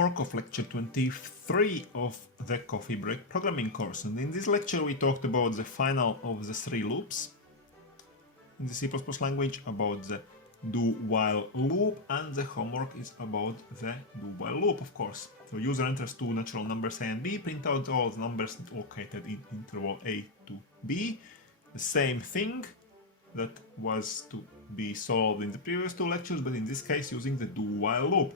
homework of lecture 23 of the Coffee Break programming course. And in this lecture we talked about the final of the 3 loops in the C++ language, about the do-while loop, and the homework is about the do-while loop, of course. So user enters two natural numbers a and b, print out all the numbers located in interval a to b. The same thing that was to be solved in the previous 2 lectures, but in this case using the do-while loop.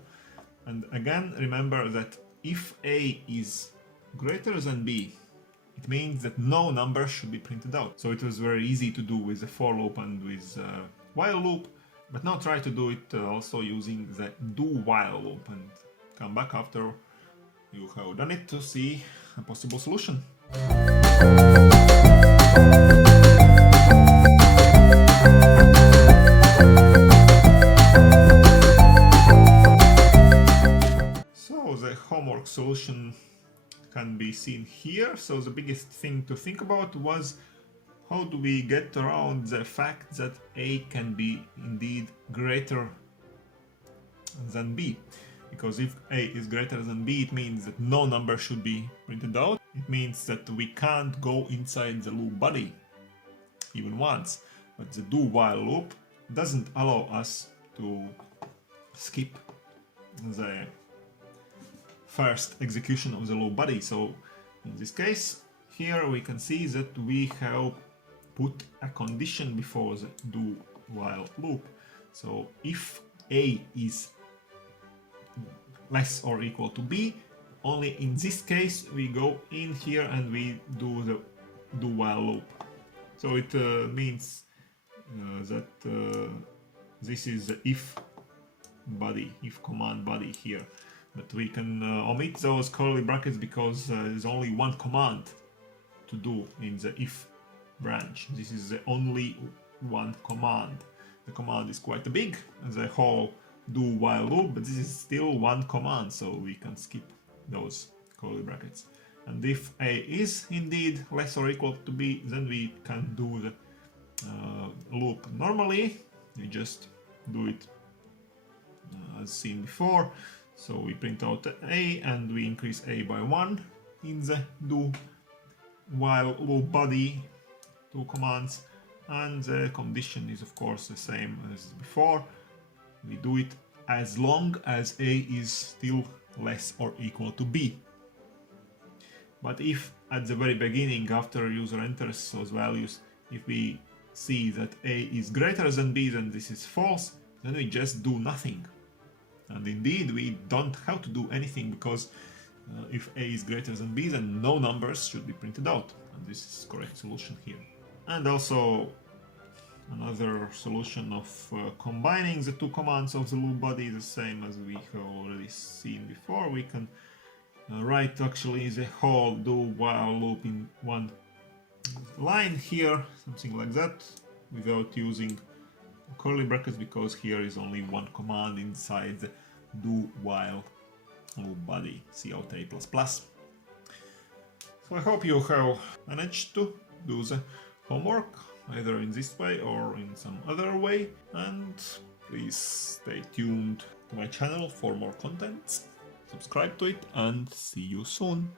And again, remember that if a is greater than b, it means that no number should be printed out. So it was very easy to do with the for loop and with while loop, but now try to do it also using the do-while loop, and come back after you have done it to see a possible solution. So the homework solution can be seen here. So the biggest thing to think about was how do we get around the fact that a can be indeed greater than b. Because if a is greater than b, it means that no number should be printed out. It means that we can't go inside the loop body even once. But the do-while loop doesn't allow us to skip the first execution of the loop body. So in this case, here we can see that we have put a condition before the do-while loop. So if a is less or equal to b, only in this case we go in here and we do the do-while loop. So it means that this is the if body, if command body here. But we can omit those curly brackets because there's only one command to do in the if branch. This is the only one command. The command is quite big, the whole do-while loop, but this is still one command, so we can skip those curly brackets. And if a is indeed less or equal to b, then we can do the loop normally. We just do it as seen before. So we print out a and we increase a by 1 in the do-while loop body, 2 commands, and the condition is of course the same as before. We do it as long as a is still less or equal to b. But if at the very beginning, after user enters those values, if we see that a is greater than b, then this is false, then we just do nothing. And indeed, we don't have to do anything, because if a is greater than b, then no numbers should be printed out. And this is correct solution here. And also another solution of combining the 2 commands of the loop body, the same as we have already seen before. We can write actually the whole do-while loop in one line here, something like that, without using curly brackets, because here is only one command inside the do-while loop body, cout a++. So I hope you have managed to do the homework either in this way or in some other way, and please stay tuned to my channel for more content, subscribe to it, and see you soon.